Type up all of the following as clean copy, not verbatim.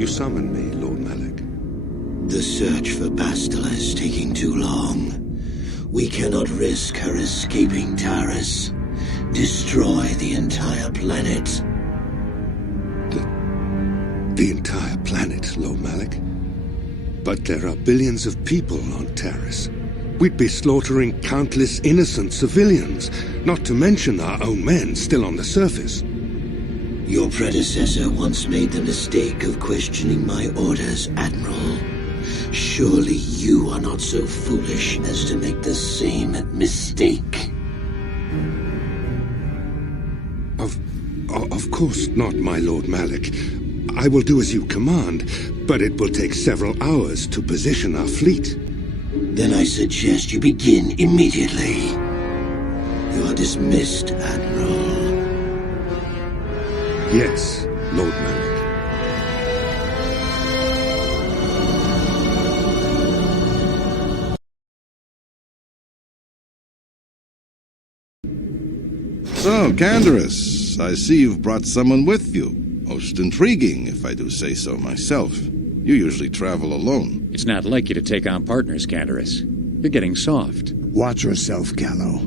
You summoned me, Lord Malak. The search for Bastila is taking too long. We cannot risk her escaping Taris. Destroy the entire planet. The entire planet, Lord Malak? But there are billions of people on Taris. We'd be slaughtering countless innocent civilians, not to mention our own men still on the surface. Your predecessor once made the mistake of questioning my orders, Admiral. Surely you are not so foolish as to make the same mistake. Of course not, my Lord Malak. I will do as you command, but it will take several hours to position our fleet. Then I suggest you begin immediately. You are dismissed, Admiral. Yes, Lord Malak. So, Canderous, I see you've brought someone with you. Most intriguing, if I do say so myself. You usually travel alone. It's not like you to take on partners, Canderous. You're getting soft. Watch yourself, Callow.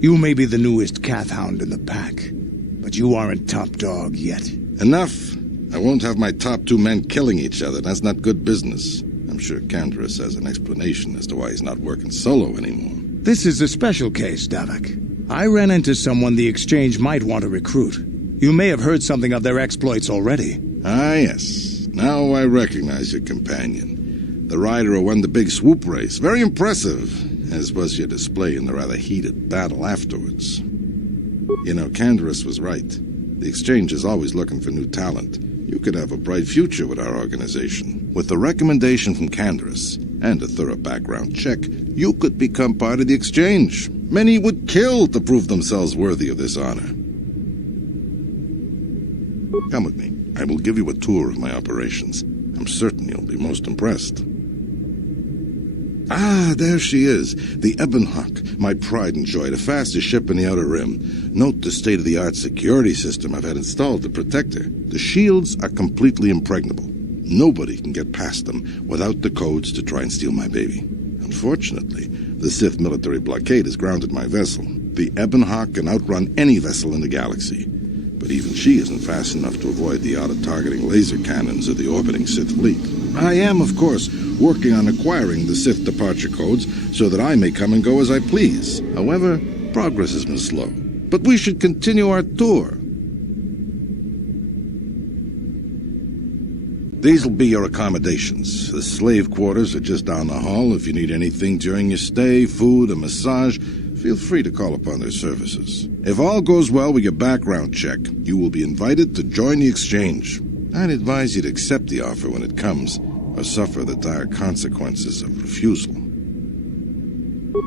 You may be the newest Cathhound in the pack, but you aren't top dog yet. Enough! I won't have my top 2 men killing each other. That's not good business. I'm sure Canderous has an explanation as to why he's not working solo anymore. This is a special case, Davik. I ran into someone the Exchange might want to recruit. You may have heard something of their exploits already. Ah, yes. Now I recognize your companion. The rider who won the big swoop race. Very impressive, as was your display in the rather heated battle afterwards. You know, Canderous was right. The Exchange is always looking for new talent. You could have a bright future with our organization. With the recommendation from Canderous and a thorough background check, you could become part of the Exchange. Many would kill to prove themselves worthy of this honor. Come with me. I will give you a tour of my operations. I'm certain you'll be most impressed. Ah, there she is. The Ebonhawk, my pride and joy, the fastest ship in the Outer Rim. Note the state-of-the-art security system I've had installed to protect her. The shields are completely impregnable. Nobody can get past them without the codes to try and steal my baby. Unfortunately, the Sith military blockade has grounded my vessel. The Ebonhawk can outrun any vessel in the galaxy. But even she isn't fast enough to avoid the auto-targeting laser cannons of the orbiting Sith fleet. I am, of course, working on acquiring the Sith departure codes so that I may come and go as I please. However, progress has been slow. But we should continue our tour. These will be your accommodations. The slave quarters are just down the hall. If you need anything during your stay, food, a massage, feel free to call upon their services. If all goes well with your background check, you will be invited to join the Exchange. I'd advise you to accept the offer when it comes, or suffer the dire consequences of refusal.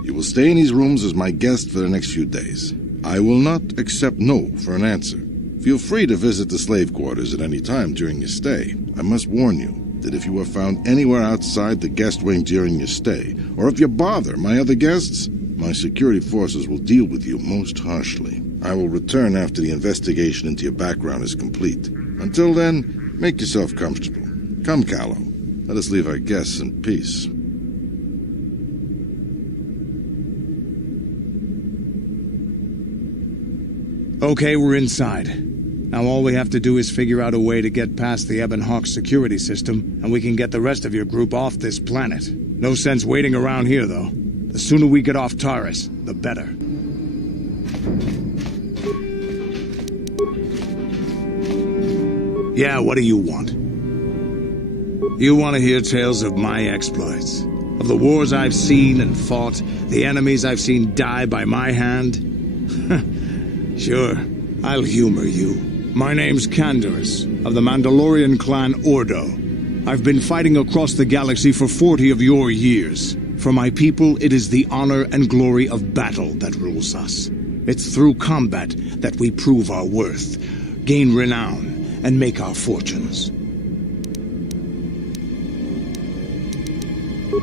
You will stay in these rooms as my guest for the next few days. I will not accept no for an answer. Feel free to visit the slave quarters at any time during your stay. I must warn you that if you are found anywhere outside the guest wing during your stay, or if you bother my other guests, my security forces will deal with you most harshly. I will return after the investigation into your background is complete. Until then, make yourself comfortable. Come, Callow. Let us leave our guests in peace. Okay, we're inside. Now all we have to do is figure out a way to get past the Ebonhawk security system, and we can get the rest of your group off this planet. No sense waiting around here, though. The sooner we get off Taris, the better. Yeah, what do you want? You want to hear tales of my exploits? Of the wars I've seen and fought, the enemies I've seen die by my hand? Sure, I'll humor you. My name's Canderous, of the Mandalorian clan Ordo. I've been fighting across the galaxy for 40 of your years. For my people, it is the honor and glory of battle that rules us. It's through combat that we prove our worth, gain renown, and make our fortunes.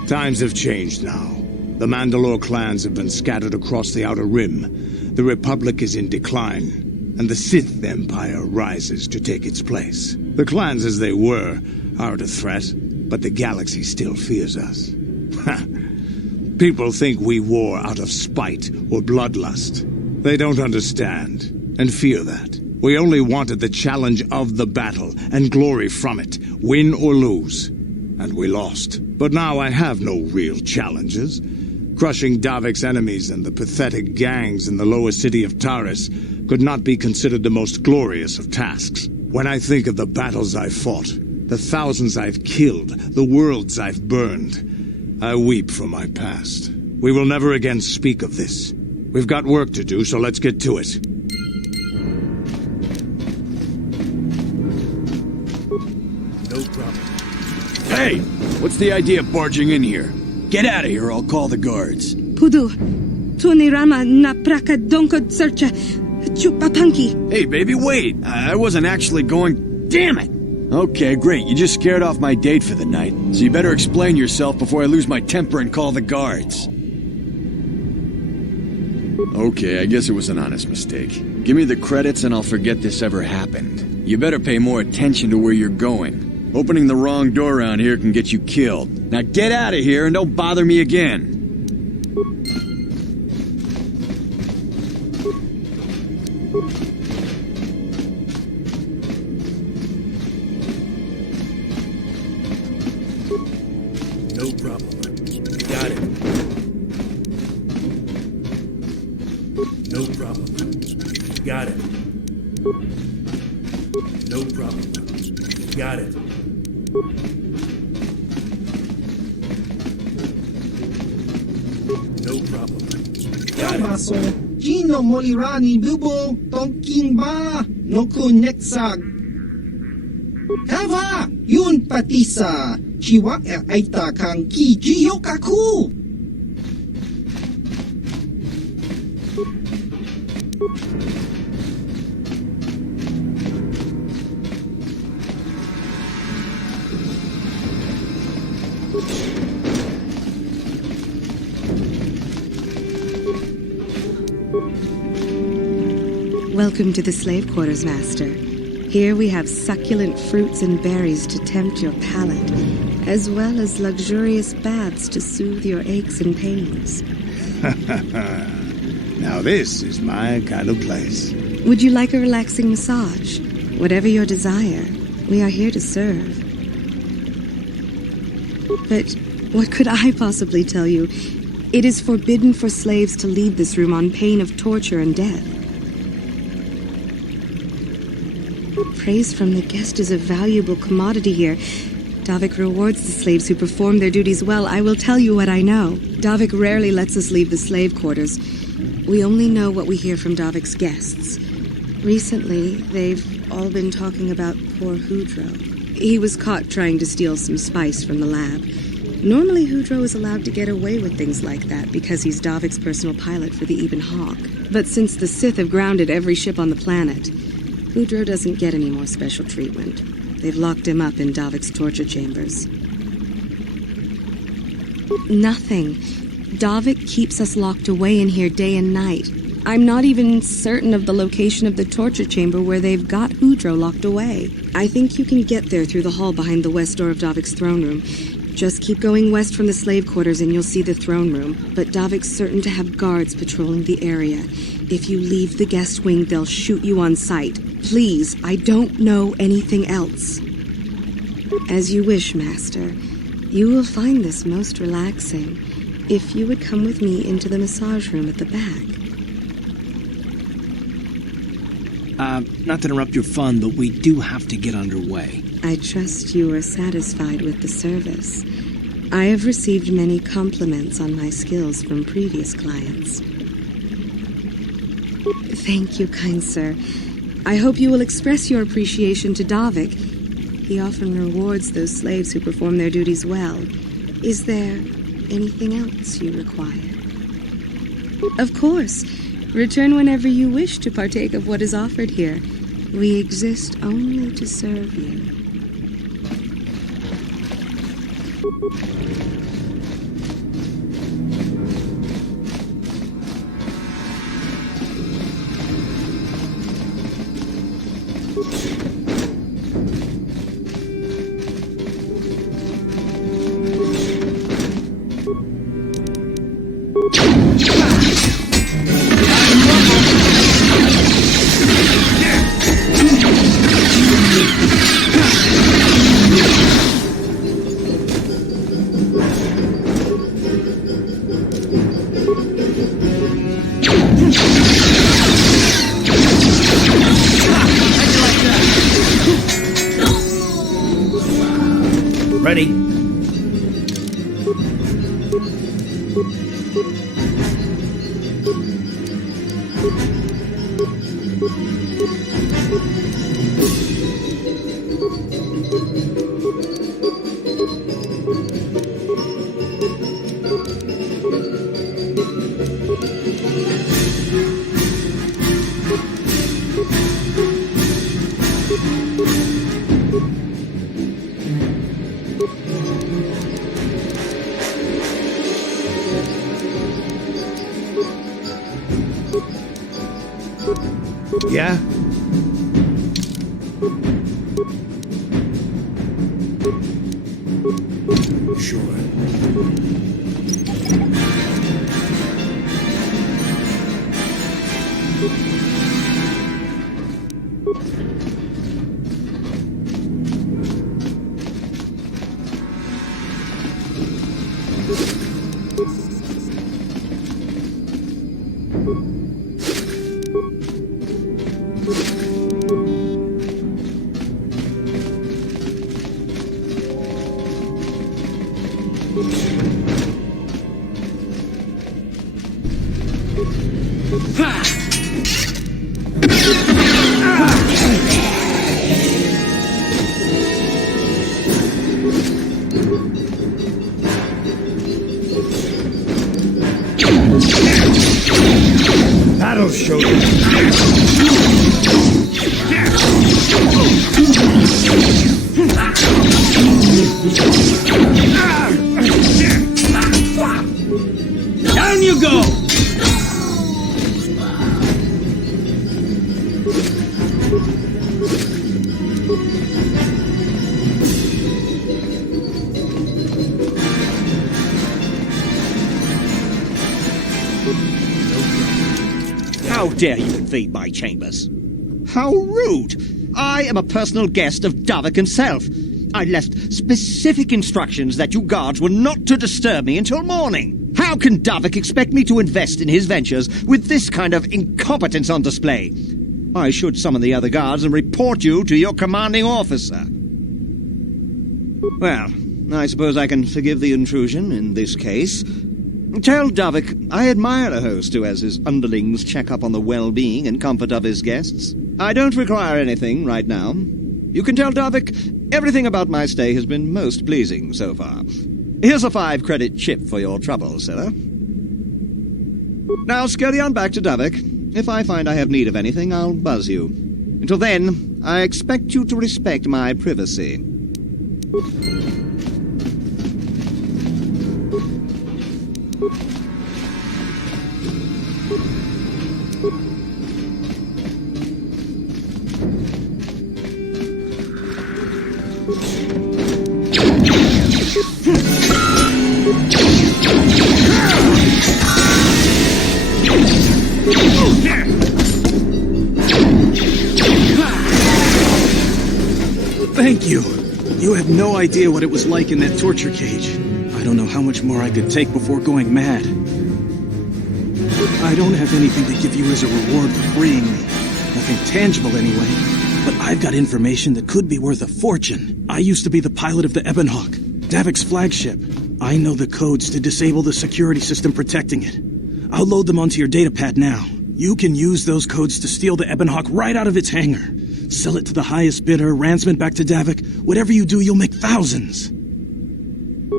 Times have changed now. The Mandalore clans have been scattered across the Outer Rim. The Republic is in decline, and the Sith Empire rises to take its place. The clans as they were aren't a threat, but the galaxy still fears us. People think we war out of spite or bloodlust. They don't understand, and fear that. We only wanted the challenge of the battle, and glory from it, win or lose. And we lost. But now I have no real challenges. Crushing Davik's enemies and the pathetic gangs in the lower city of Taris could not be considered the most glorious of tasks. When I think of the battles I've fought, the thousands I've killed, the worlds I've burned, I weep for my past. We will never again speak of this. We've got work to do, so let's get to it. No problem. Hey! What's the idea of barging in here? Get out of here, I'll call the guards. Pudu, tunirama na praka donkod searcha chupapanki. Hey, baby, wait! I wasn't actually going... Damn it! Okay, great. You just scared off my date for the night. So you better explain yourself before I lose my temper and call the guards. Okay, I guess it was an honest mistake. Give me the credits and I'll forget this ever happened. You better pay more attention to where you're going. Opening the wrong door around here can get you killed. Now get out of here and don't bother me again. No problem. Got it. No problem. Got it. No problem. Got it. No problem. Got it. Maso, Gino Molirani Bubo, Tonking Ba, Noku Netsag. Kava, Yun Patisa, Chiwa Aita Kang Ki Jiyokaku. Welcome to the slave quarters, Master. Here we have succulent fruits and berries to tempt your palate, as well as luxurious baths to soothe your aches and pains. Now this is my kind of place. Would you like a relaxing massage? Whatever your desire, we are here to serve. But what could I possibly tell you? It is forbidden for slaves to leave this room on pain of torture and death. Praise from the guest is a valuable commodity here. Davik rewards the slaves who perform their duties well. I will tell you what I know. Davik rarely lets us leave the slave quarters. We only know what we hear from Davik's guests. Recently, they've all been talking about poor Hudro. He was caught trying to steal some spice from the lab. Normally, Hudro is allowed to get away with things like that because he's Davik's personal pilot for the Ebon Hawk. But since the Sith have grounded every ship on the planet, Hudro doesn't get any more special treatment. They've locked him up in Davik's torture chambers. Nothing. Davik keeps us locked away in here day and night. I'm not even certain of the location of the torture chamber where they've got Hudro locked away. I think you can get there through the hall behind the west door of Davik's throne room. Just keep going west from the slave quarters and you'll see the throne room. But Davik's certain to have guards patrolling the area. If you leave the guest wing, they'll shoot you on sight. Please, I don't know anything else. As you wish, Master. You will find this most relaxing. If you would come with me into the massage room at the back. Not to interrupt your fun, but we do have to get underway. I trust you are satisfied with the service. I have received many compliments on my skills from previous clients. Thank you, kind sir. I hope you will express your appreciation to Davik. He often rewards those slaves who perform their duties well. Is there anything else you require? Of course. Return whenever you wish to partake of what is offered here. We exist only to serve you. Ready. Yeah? Sure. That'll show you. Down you go! How dare you invade my chambers? How rude! I am a personal guest of Davik himself. I left specific instructions that you guards were not to disturb me until morning. How can Davik expect me to invest in his ventures with this kind of incompetence on display? I should summon the other guards and report you to your commanding officer. Well, I suppose I can forgive the intrusion in this case. Tell Davik I admire a host who has his underlings check up on the well-being and comfort of his guests. I don't require anything right now. You can tell Davik everything about my stay has been most pleasing so far. Here's a 5-credit chip for your trouble, sir. Now scurry on back to Davik. If I find I have need of anything, I'll buzz you. Until then, I expect you to respect my privacy. Thank you. You have no idea what it was like in that torture cage. I don't know how much more I could take before going mad. I don't have anything to give you as a reward for freeing me. Nothing tangible anyway. But I've got information that could be worth a fortune. I used to be the pilot of the Ebonhawk, Davik's flagship. I know the codes to disable the security system protecting it. I'll load them onto your datapad now. You can use those codes to steal the Ebonhawk right out of its hangar. Sell it to the highest bidder, ransom it back to Davik. Whatever you do, you'll make thousands.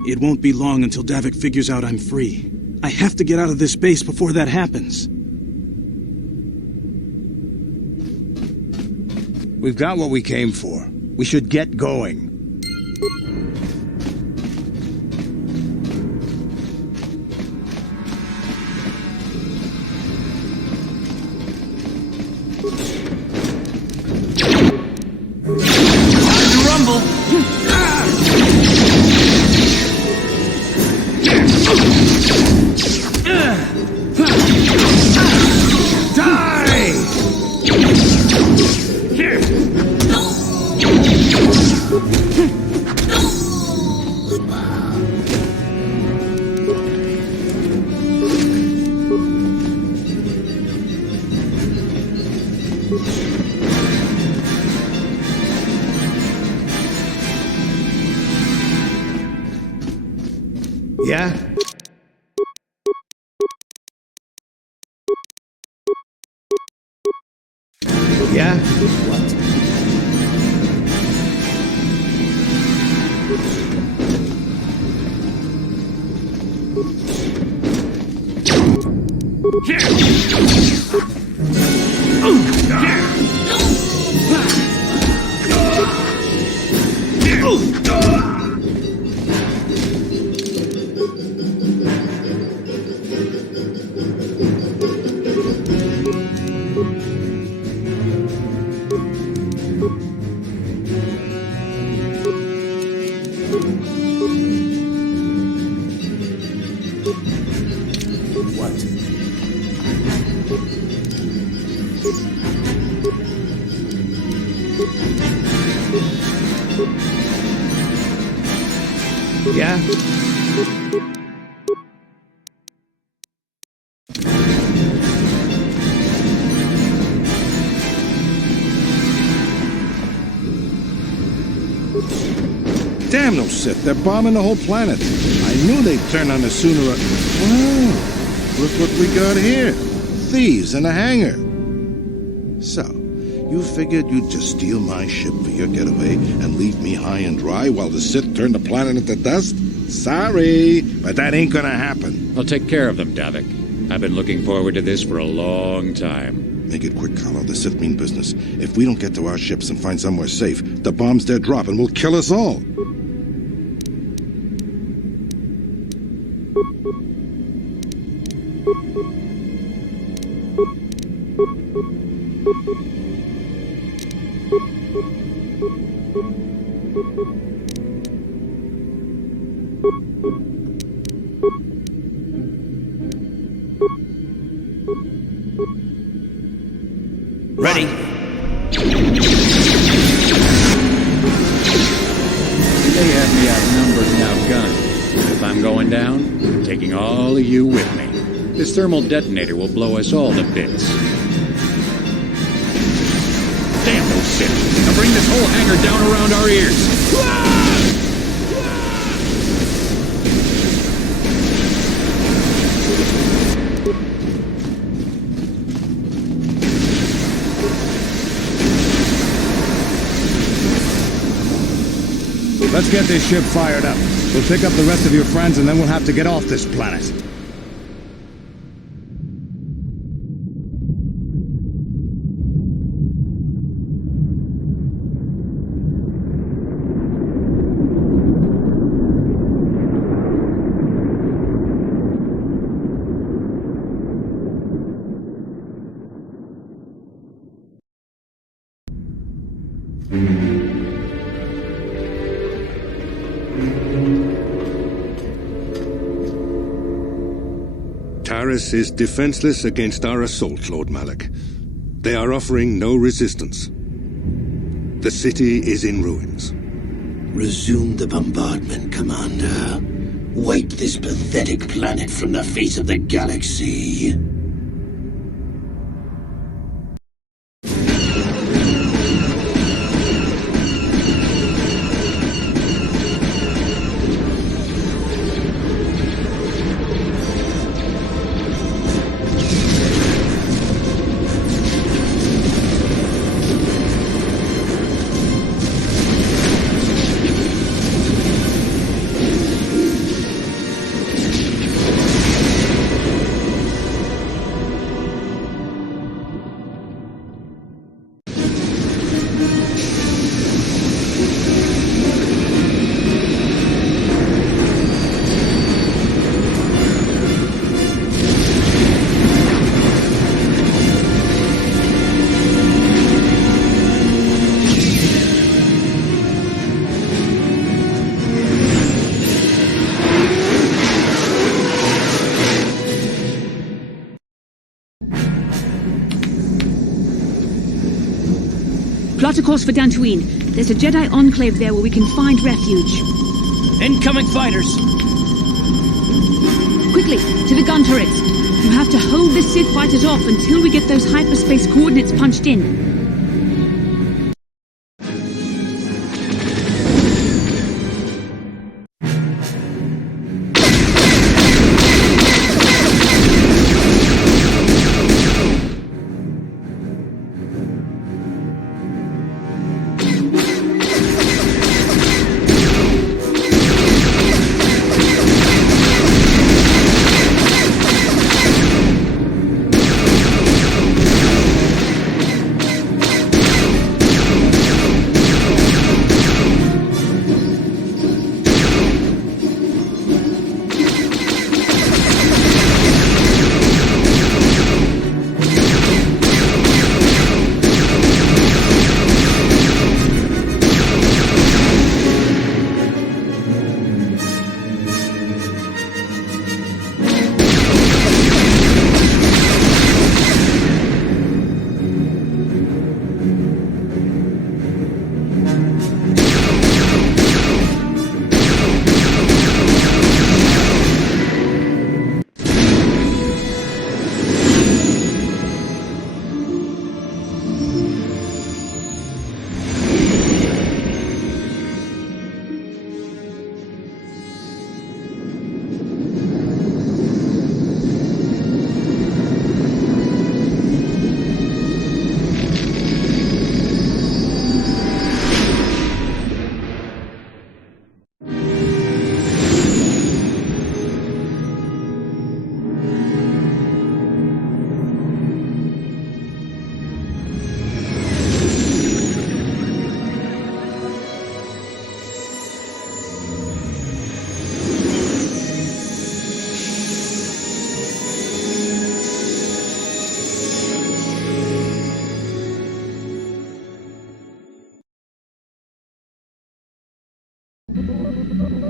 It won't be long until Davik figures out I'm free. I have to get out of this base before that happens. We've got what we came for. We should get going. Yeah? Yeah? What? Yeah? Damn those Sith, they're bombing the whole planet. I knew they'd turn on us sooner or... Wow, look what we got here. Thieves in a hangar. So, you figured you'd just steal my ship for your getaway and leave me high and dry while the Sith turn the planet into dust? Sorry, but that ain't gonna happen. I'll take care of them, Davik. I've been looking forward to this for a long time. Make it quick, Carlo. The Sith mean business. If we don't get to our ships and find somewhere safe, the bombs they're dropping will kill us all. Ready? They have me outnumbered and outgunned. If I'm going down, I'm taking all of you with me. This thermal detonator will blow us all to bits. Damn those Sith! Now bring this whole hangar down around our ears! Let's get this ship fired up. We'll pick up the rest of your friends and then we'll have to get off this planet. Taris is defenseless against our assault, Lord Malak. They are offering no resistance. The city is in ruins. Resume the bombardment, Commander. Wipe this pathetic planet from the face of the galaxy. Plot a course for Dantooine. There's a Jedi enclave there where we can find refuge. Incoming fighters! Quickly, to the gun turrets. You have to hold the Sith fighters off until we get those hyperspace coordinates punched in.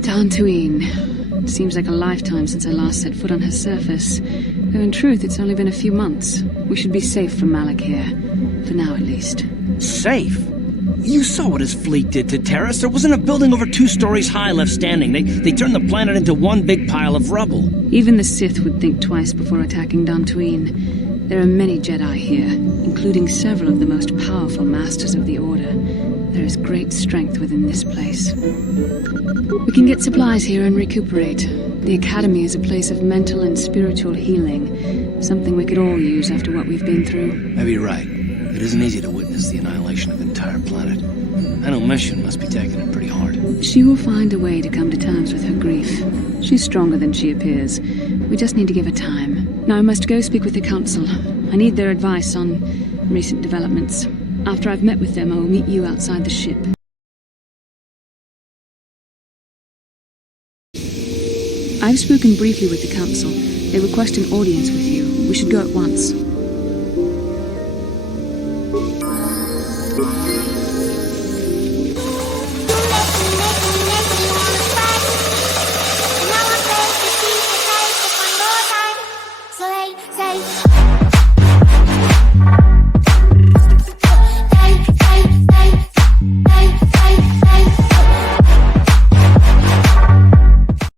Dantooine. Seems like a lifetime since I last set foot on her surface. Though in truth, it's only been a few months. We should be safe from Malik here. For now, at least. Safe? You saw what his fleet did to Terrace. There wasn't a building over 2 stories high left standing. They turned the planet into one big pile of rubble. Even the Sith would think twice before attacking Dantooine. There are many Jedi here, including several of the most powerful masters of the Order. There is great strength within this place. We can get supplies here and recuperate. The Academy is a place of mental and spiritual healing, something we could all use after what we've been through. Maybe you're right. It isn't easy to witness the annihilation of an entire planet. I know Mission must be taking it pretty hard. She will find a way to come to terms with her grief. She's stronger than she appears. We just need to give her time. Now I must go speak with the Council. I need their advice on recent developments. After I've met with them, I will meet you outside the ship. I've spoken briefly with the Council. They request an audience with you. We should go at once.